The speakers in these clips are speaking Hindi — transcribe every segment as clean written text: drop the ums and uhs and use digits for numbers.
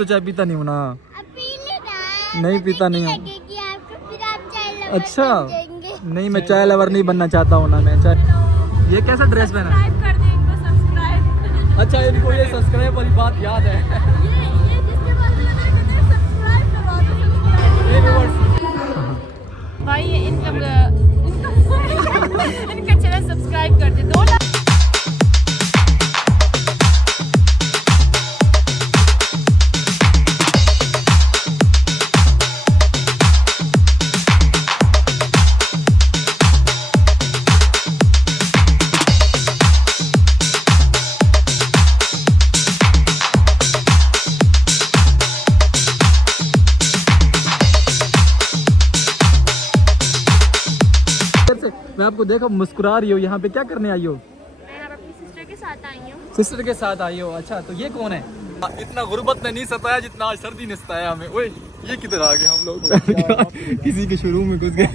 तो चाय पीता नहीं हूँ ना। नहीं पीता नहीं हूँ। अच्छा नहीं, मैं चाय लवर नहीं बनना चाहता हूँ ना मैं चाय। ये कैसा ड्रेस पहना है? अच्छा इनको ये सब्सक्राइब वाली बात याद है। भाई इनका चैनल सब्सक्राइब कर दे 2 लाख। मैं आपको देखो मुस्कुरा रही हो, यहाँ पे क्या करने आई हो? मैं अपनी सिस्टर के साथ आई हूँ। सिस्टर के साथ आई हो? अच्छा तो ये कौन है? इतना गुर्बत ने नहीं सताया जितना आज सर्दी ने सताया हमें। ओए ये किधर आ गए हम लोग? किसी के शोरूम में घुस गए।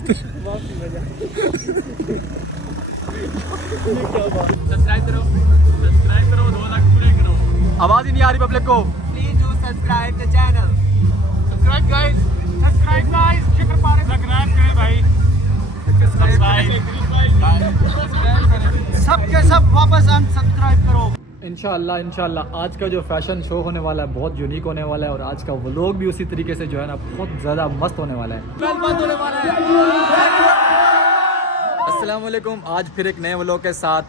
सब्सक्राइब करो 2 लाख पूरे करो। आवाज ही नहीं आ रही पब्लिक को। Please do subscribe the channel. Subscribe guys, subscribe guys, Shikhar Pare subscribe करें भाई। सबके सब वापस अनसब्सक्राइब करो। इंशाल्लाह आज का जो फैशन शो होने वाला है बहुत यूनिक होने वाला है और आज का व्लॉग भी उसी तरीके से जो है ना बहुत ज़्यादा मस्त होने वाला है। अस्सलाम वालेकुम। आज फिर एक नए व्लॉग के साथ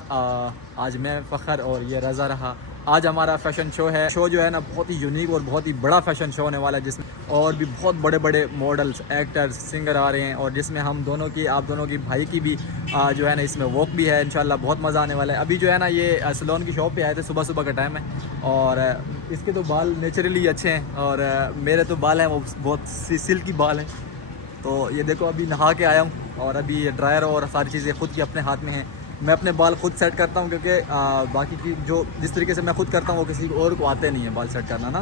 आज मैं फ़खर और ये रज़ा रहा। आज हमारा फैशन शो है। शो जो है ना बहुत ही यूनिक और बहुत ही बड़ा फैशन शो होने वाला है जिसमें और भी बहुत बड़े बड़े मॉडल्स, एक्टर्स, सिंगर आ रहे हैं और जिसमें हम दोनों की, आप दोनों की भाई की भी जो है ना इसमें वॉक भी है। इंशाल्लाह बहुत मज़ा आने वाला है। अभी जो है ना ये सैलून की शॉप पे आए थे, सुबह का टाइम है और इसके तो बाल नेचुरली अच्छे हैं और मेरे तो बाल हैं वो बहुत सिल्की बाल हैं। तो ये देखो अभी नहा के आया हूँ और अभी ड्रायर और सारी चीज़ें खुद की अपने हाथ में हैं। मैं अपने बाल खुद सेट करता हूँ क्योंकि बाकी की जो जिस तरीके से मैं खुद करता हूँ वो किसी और को आते नहीं है बाल सेट करना ना।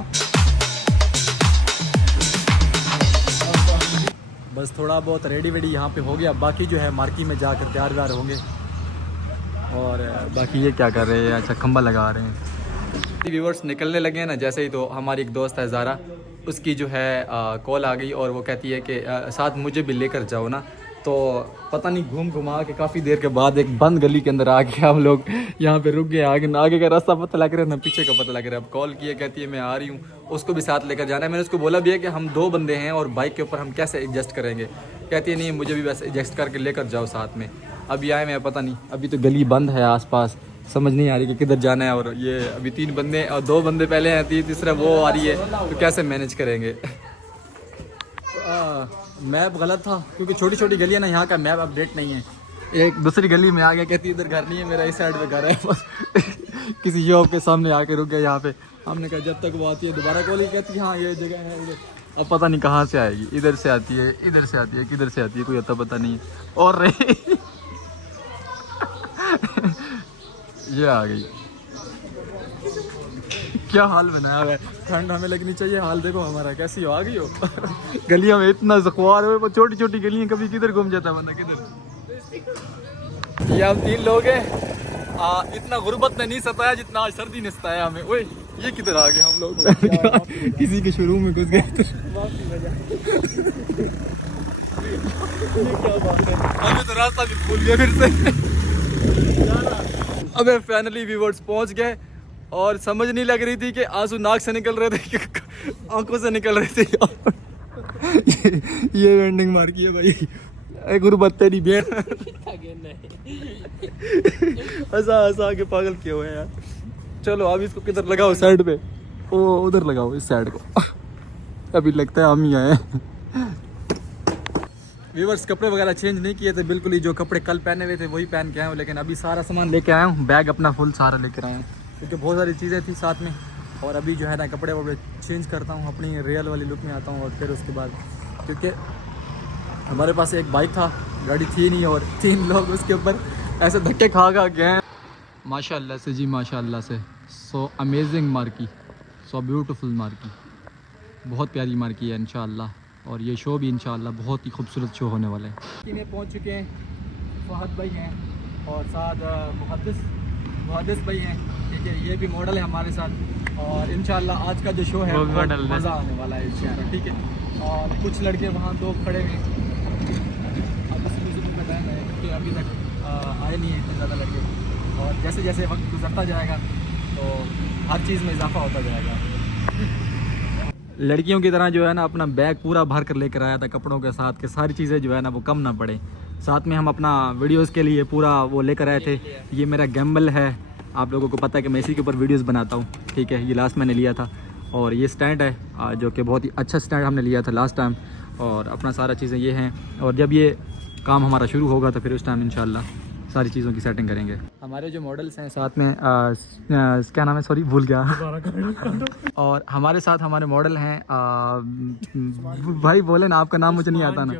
बस थोड़ा बहुत रेडी वेडी यहाँ पे हो गया, बाकी जो है मार्केट में जाकर तैयार व्यार होंगे। और बाकी ये क्या कर रहे हैं? अच्छा खंबा लगा रहे हैं। व्यूवर्स निकलने लगे हैं ना जैसे ही तो हमारी एक दोस्त है ज़ारा, उसकी जो है कॉल आ गई और वो कहती है कि साथ मुझे भी लेकर जाओ ना। तो पता नहीं घूम घुमा के काफ़ी देर के बाद एक बंद गली के अंदर आके हम लोग यहाँ पे रुक गए। आगे का रास्ता पता लग रहा है ना पीछे का पता लग रहा है। अब कॉल किए, कहती है मैं आ रही हूँ, उसको भी साथ लेकर जाना है। मैंने उसको बोला भी है कि हम 2 बंदे हैं और बाइक के ऊपर हम कैसे एडजस्ट करेंगे। कहती है नहीं मुझे भी वैसे एडजस्ट करके लेकर जाओ साथ में। अभी आए मैं पता नहीं, अभी तो गली बंद है आसपास, समझ नहीं आ रही कि किधर जाना है। और ये अभी 3 बंदे और 2 बंदे पहले हैं, तीसरा वो आ रही है तो कैसे मैनेज करेंगे। मैप गलत था क्योंकि छोटी छोटी गलियाँ ना, यहाँ का मैप अपडेट नहीं है। एक दूसरी गली में आ गया, कहती इधर घर नहीं है मेरा, इस साइड पे घर है। बस किसी शॉप के सामने आके रुक गया यहाँ पे। हमने कहा जब तक वो आती है दोबारा कॉल ही, कहती है हाँ ये जगह है इधर। अब पता नहीं कहाँ से आएगी, इधर से आती है, इधर से आती है, किधर से आती है कोई अता पता नहीं है। और रही ये आ गई। क्या हाल बनाया हुआ है, ठंड हमें लगनी चाहिए, हाल देखो हमारा कैसी हो। आ गई हो गलियों में इतना ज़ख्वार है, छोटी छोटी गलियां, कभी किधर घूम जाता है वरना किधर। ये हम 3 लोग हैं। इतना गुर्बत ने नहीं सताया जितना आज सर्दी ने सताया हमें। ओए ये किधर आ गए हम लोग? किसी के शोरूम में घुस गए। हमें तो रास्ता भी भूल गया फिर से। अबे फाइनली व्यूअर्स पहुंच गए और समझ नहीं लग रही थी कि आंसू नाक से निकल रहे थे कि आंखों से निकल रहे थे। ये वेंडिंग मार की है भाई, गुरबत तेरी भेड़। हंसा के पागल किए हुए हैं यार। चलो अब इसको किधर लगाओ, साइड पे, ओ उधर लगाओ इस साइड को। अभी लगता है हम ही आए। व्यूअर्स कपड़े वगैरह चेंज नहीं किए थे बिल्कुल ही, जो कपड़े कल पहने हुए थे वही पहन के आए हूँ। लेकिन अभी सारा सामान लेके आया हूँ, बैग अपना फुल सारा लेकर आया हूँ क्योंकि बहुत सारी चीज़ें थी साथ में। और अभी जो है ना कपड़े वपड़े चेंज करता हूँ, अपनी रियल वाली लुक में आता हूँ। और फिर उसके बाद क्योंकि हमारे पास एक बाइक था, गाड़ी थी नहीं और 3 लोग उसके ऊपर ऐसे धक्के खा गए। माशाल्लाह से जी, माशाल्लाह से। So amazing marquee, so beautiful marquee, बहुत प्यारी मार्की है इंशाल्लाह। और ये शो भी इंशाल्लाह बहुत ही खूबसूरत शो होने वाला है। में पहुंच चुके हैं, फहद भाई हैं और साथ मुहद्दिस भाई हैं। ठीक है, ये भी मॉडल है हमारे साथ। और इंशाल्लाह आज का जो शो है वो भी बहुत मॉडल है। मज़ा आने वाला है इंशाल्लाह, ठीक है। और कुछ लड़के वहाँ दो खड़े हैं, अब इस म्यूज़िक का टाइम है क्योंकि अभी तक आए नहीं हैं इतने ज़्यादा लड़के, और जैसे जैसे वक्त गुजरता जाएगा तो हर चीज़ में इजाफा होता जाएगा। लड़कियों की तरह जो है ना अपना बैग पूरा भर कर लेकर आया था कपड़ों के साथ, कि सारी चीज़ें जो है ना वो कम ना पड़े। साथ में हम अपना वीडियोस के लिए पूरा वो लेकर आए थे। ये मेरा गैम्बल है, आप लोगों को पता है कि मैं इसी के ऊपर वीडियोस बनाता हूँ, ठीक है। ये लास्ट मैंने लिया था, और ये स्टैंड है जो कि बहुत ही अच्छा स्टैंड हमने लिया था लास्ट टाइम, और अपना सारा चीज़ें ये हैं। और जब ये काम हमारा शुरू होगा तो फिर उस टाइम इंशाल्लाह सारी चीज़ों की सेटिंग करेंगे। हमारे जो मॉडल्स हैं साथ में क्या नाम है, सॉरी भूल गया। और हमारे साथ हमारे मॉडल हैं भाई बोले ना, आपका नाम मुझे नहीं आता ना।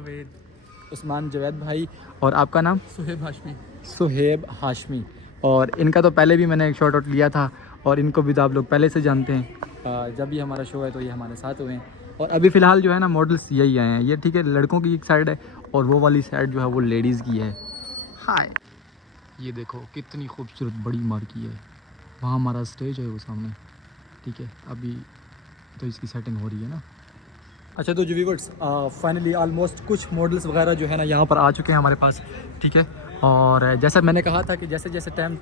उस्मान जवेद भाई, और आपका नाम? सुहेब हाशमी। सुहेब हाशमी। और इनका तो पहले भी मैंने एक शॉर्ट आउट लिया था, और इनको भी तो आप लोग पहले से जानते हैं। जब भी हमारा शो है तो ये हमारे साथ हुए हैं। और अभी फ़िलहाल जो है ना मॉडल्स यही आए हैं, ये ठीक है लड़कों की एक साइड है, और वो वाली साइड जो है वो लेडीज़ की है। हाय, ये देखो कितनी खूबसूरत बड़ी मार्की है, वहाँ हमारा स्टेज है वो सामने, ठीक है। अभी तो इसकी सेटिंग हो रही है ना। अच्छा तो जो व्यूअर्स फाइनली ऑलमोस्ट कुछ मॉडल्स वगैरह जो है ना यहाँ पर आ चुके हैं हमारे पास, ठीक है। और जैसा मैंने कहा था कि जैसे जैसे टाइम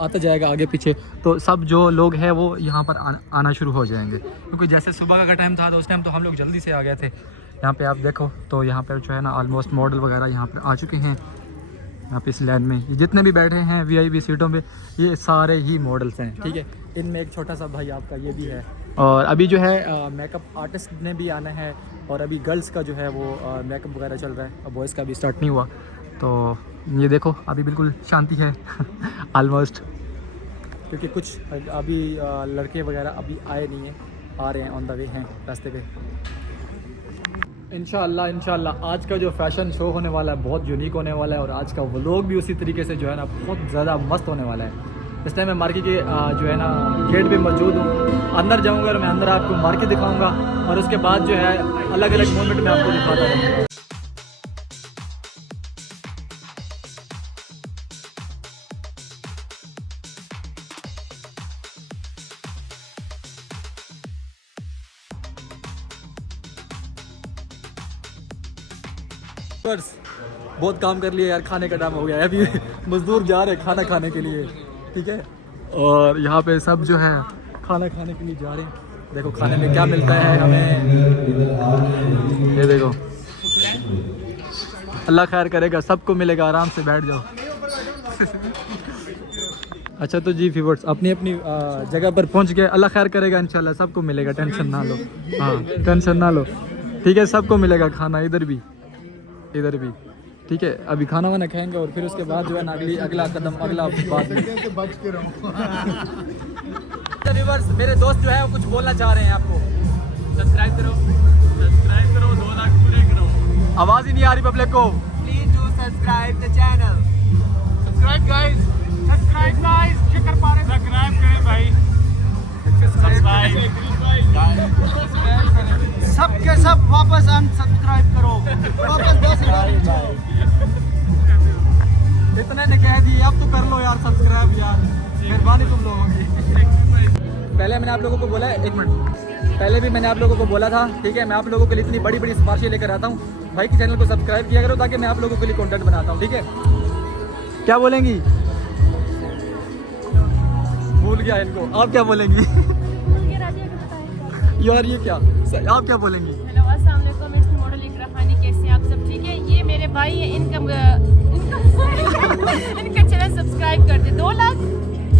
आता जाएगा आगे पीछे, तो सब जो लोग हैं वो यहाँ पर आना शुरू हो जाएंगे, क्योंकि जैसे सुबह का टाइम था तो उस टाइम तो हम लोग जल्दी से आ गए थे। यहाँ पे आप देखो तो यहाँ पर जो है ना ऑलमोस्ट मॉडल वगैरह यहाँ पर आ चुके हैं। यहाँ पे इस लाइन में ये जितने भी बैठे हैं VIP सीटों पे, ये सारे ही मॉडल्स हैं, ठीक है। इनमें एक छोटा सा भाई आपका ये भी है। और अभी जो है मेकअप आर्टिस्ट ने भी आना है, और अभी गर्ल्स का जो है वो मेकअप वगैरह चल रहा है, और बॉयज़ का भी स्टार्ट नहीं हुआ। तो ये देखो अभी बिल्कुल शांति है ऑलमोस्ट, क्योंकि कुछ अभी लड़के वगैरह अभी आए नहीं हैं, आ रहे हैं, ऑन द वे हैं रास्ते पे। इंशाल्लाह आज का जो फैशन शो होने वाला है बहुत यूनिक होने वाला है, और आज का व्लॉग भी उसी तरीके से जो है ना बहुत ज़्यादा मस्त होने वाला है। इस टाइम मैं मार्केट के जो है ना गेट पे मौजूद हूँ, अंदर जाऊँगा और मैं अंदर आपको मार्केट दिखाऊँगा, और उसके बाद जो है अलग अलग मोमेंट में आपको दिखाता रहूँगा। बहुत काम कर लिया यार, खाने का टाइम हो गया है, अभी मजदूर जा रहे हैं खाना खाने के लिए, ठीक है। और यहाँ पे सब जो है खाना खाने के लिए जा रहे हैं। देखो खाने में क्या मिलता है हमें, ये देखो। अल्लाह खैर करेगा, सबको मिलेगा, आराम से बैठ जाओ। अच्छा तो जी व्यूअर्स अपनी अपनी जगह पर पहुँच गए, अल्लाह खैर करेगा, इंशाल्लाह सबको मिलेगा, टेंशन ना लो। हाँ टेंशन ना लो, ठीक है, सबको मिलेगा खाना, इधर भी इधर भी, ठीक है। अभी खाना वाना खाएंगे, और फिर उसके बाद जो है ना अगला कदम अगला बात में। मेरे दोस्त जो है वो कुछ बोलना चाह रहे हैं आपको। सब्सक्राइब करो 2 लाख पूरे करो। आवाज़ ही नहीं आ रही पब्लिक को। Please do subscribe the channel. Subscribe guys, Shikhar Pare subscribe करें भाई, सब के सब वापस अनसब्सक्राइब करो, वापस 10,000। इतने ने कह दी, अब तो कर लो यार सब्सक्राइब यार, मेहरबानी तुम लोगों की। पहले मैंने आप लोगों को बोला है, एक मिनट, पहले भी मैंने आप लोगों को बोला था, ठीक है। मैं आप लोगों के लिए इतनी बड़ी बड़ी सिफारिशें लेकर आता हूँ, भाई के चैनल को सब्सक्राइब किया करो, ताकि मैं आप लोगों के लिए कंटेंट बनाता हूँ, ठीक है। क्या बोलेंगी? भूल गया इनको, आप क्या बोलेंगी? यार ये क्या, आप क्या बोलेंगी? हेलो अस्सलाम वालेकुम, इट्स मॉडल इकरा खानी, कैसे हैं आप सब? ठीक है, ये मेरे भाई है, इनका चैनल सब्सक्राइब कर दे। 2 लाख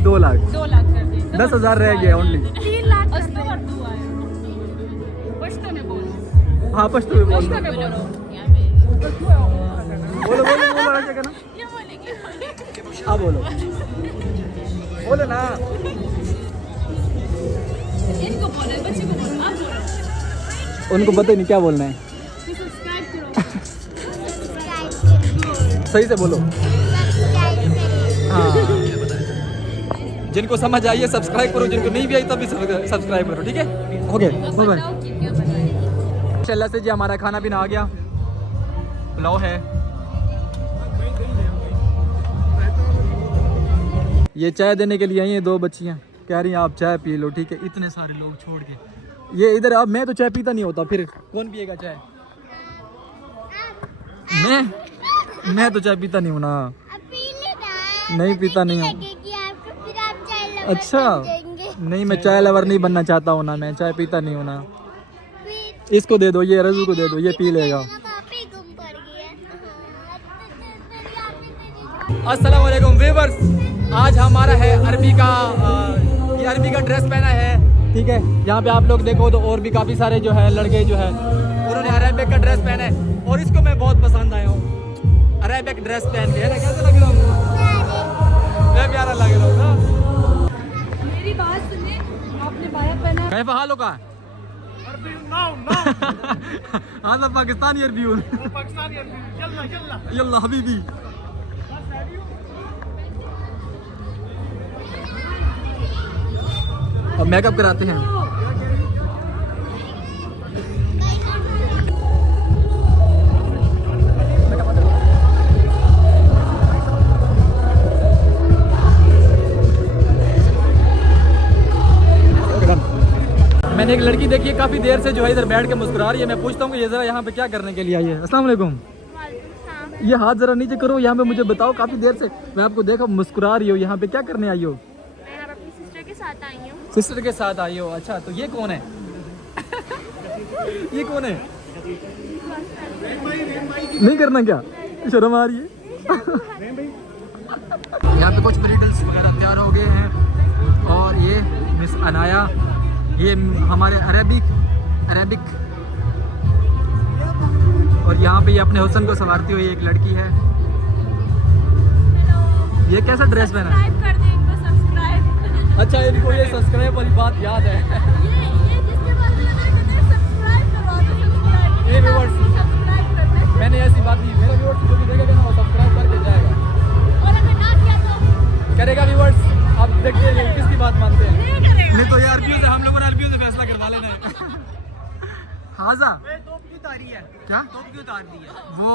2 लाख 2 लाख कर दे। 10,000 रह गया ओनली। 3 लाख और 2 आया। पश्तो में बोल, हाँ पश्तो में बोल, पश्तो में बोलो। बोलो बोलो बोलो, क्या करना? ये बोलेंगे, हाँ बोलो बोलो ना। इनको बोलो, बच्चे को बोलो, आप बोलो। उनको पता ही नहीं क्या बोलना है, सब्सक्राइब करो, सही से बोलो। हाँ जिनको समझ आई है सब्सक्राइब करो, जिनको नहीं भी आई तब भी सब्सक्राइब करो, ठीक है। Okay bye bye. बताओ कि क्या बताएं। माशाल्लाह से जी हमारा खाना पीना आ गया, पुलाव है, ये चाय देने के लिए आई हैं 2 बच्चियाँ, कह रही हैं आप चाय पी लो, ठीक है, इतने सारे लोग छोड़ के ये इधर। अब मैं तो चाय पीता नहीं होता, फिर कौन पिएगा चाय? मैं तो चाय पीता नहीं हूँ ना, नहीं पीता नहीं हूँ। अच्छा, नहीं मैं चाय लवर नहीं बनना चाहता हूँ ना, मैं चाय पीता नहीं हूँ ना। इसको दे दो, ये रजू को दे दो, ये पी लेगा। अस्सलाम वालेकुम व्यूअर्स, आज हमारा है अरबी का ये अरबी का ड्रेस पहना है, ठीक है। यहाँ पे आप लोग देखो तो और भी काफ़ी सारे जो है लड़के जो है उन्होंने अरेबिक का ड्रेस पहना है और इसको मैं बहुत पसंद आया हूँ। अरेबिक ड्रेस पहन के है ना, कैसा लग रहा हूँ? मैं प्यारा लग रहा हूँ ना। मेरी बात सुने, आपने बाया पहना। कैसा हाल होगा? हाँ तो पाकिस्तानी अरबी हूँ। यल्ला हबीबी। अब मेकअप कराते हैं। मैंने एक लड़की देखी है काफी देर से जो है इधर बैठ के मुस्कुरा रही है। मैं पूछता हूँ कि ये जरा यहाँ पे क्या करने के लिए आई है। अस्सलाम वालेकुम। ये हाथ जरा नीचे करो, यहाँ पे मुझे बताओ, काफी देर से मैं आपको देखा मुस्कुरा रही हो, यहाँ पे क्या करने आई हो? मैं अपनी सिस्टर के साथ आई हूँ। सिस्टर के साथ आई हो? अच्छा, तो ये कौन है? ये कौन है? नहीं करना क्या? शर्म आ रही है? यहाँ पे कुछ ब्रिडल्स वगैरह तैयार हो गए हैं और ये मिस अनाया, ये हमारे अरेबिक और यहाँ पे ये अपने हुस्न को संवारती हुई एक लड़की है। ये कैसा ड्रेस पहना है? सब्सक्राइब कर दे इनको, सब्सक्राइब। अच्छा, ये भी कोई सब्सक्राइब वाली बात याद है। ये जिसके बाद में सब्सक्राइब करवा दो, सब्सक्राइब। ये viewers, सब्सक्राइब करना। मैंने ऐसी बात नहीं, मेरा व्यूअर्स जो भी देखेगा ना वो सब्सक्राइब करके जाएगा। और अगर ना किया तो करेगा व्यूअर्स, आप देखते हैं किसकी बात मानते हैं। नहीं करेगा। नहीं तो ये अरबियों से हम लोगों ने अरबियों से फैसला करवा लेना है। हाजा तोप क्यों उतारी है? क्या तोप क्यों उतार दी है? वो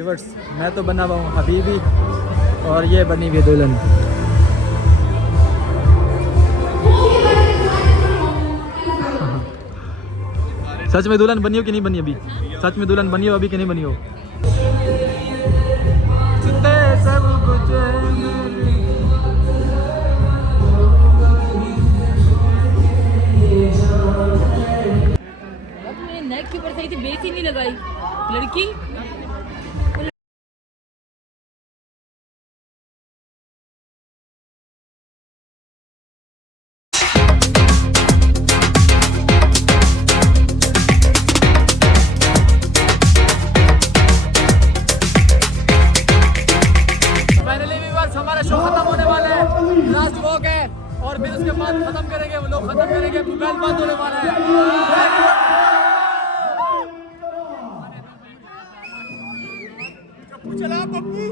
व्यूवर्स मैं तो बना हुआ हूँ हबीबी और ये बनी हुई दुल्हन। सच में दुल्हन बनी हो कि नहीं बनी अभी? सच में दुल्हन बनी हो अभी कि नहीं बनी हो? सब कुछ मेरे नेक के ऊपर सही थी, बेस ही नहीं लगाई लड़की। हमारा शो खत्म होने वाला है, लास्ट वॉक है और फिर उसके बाद खत्म करेंगे, वो लोग खत्म करेंगे, मोबाइल बंद होने वाला है। चला पप्पू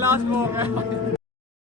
लास्ट वॉक है।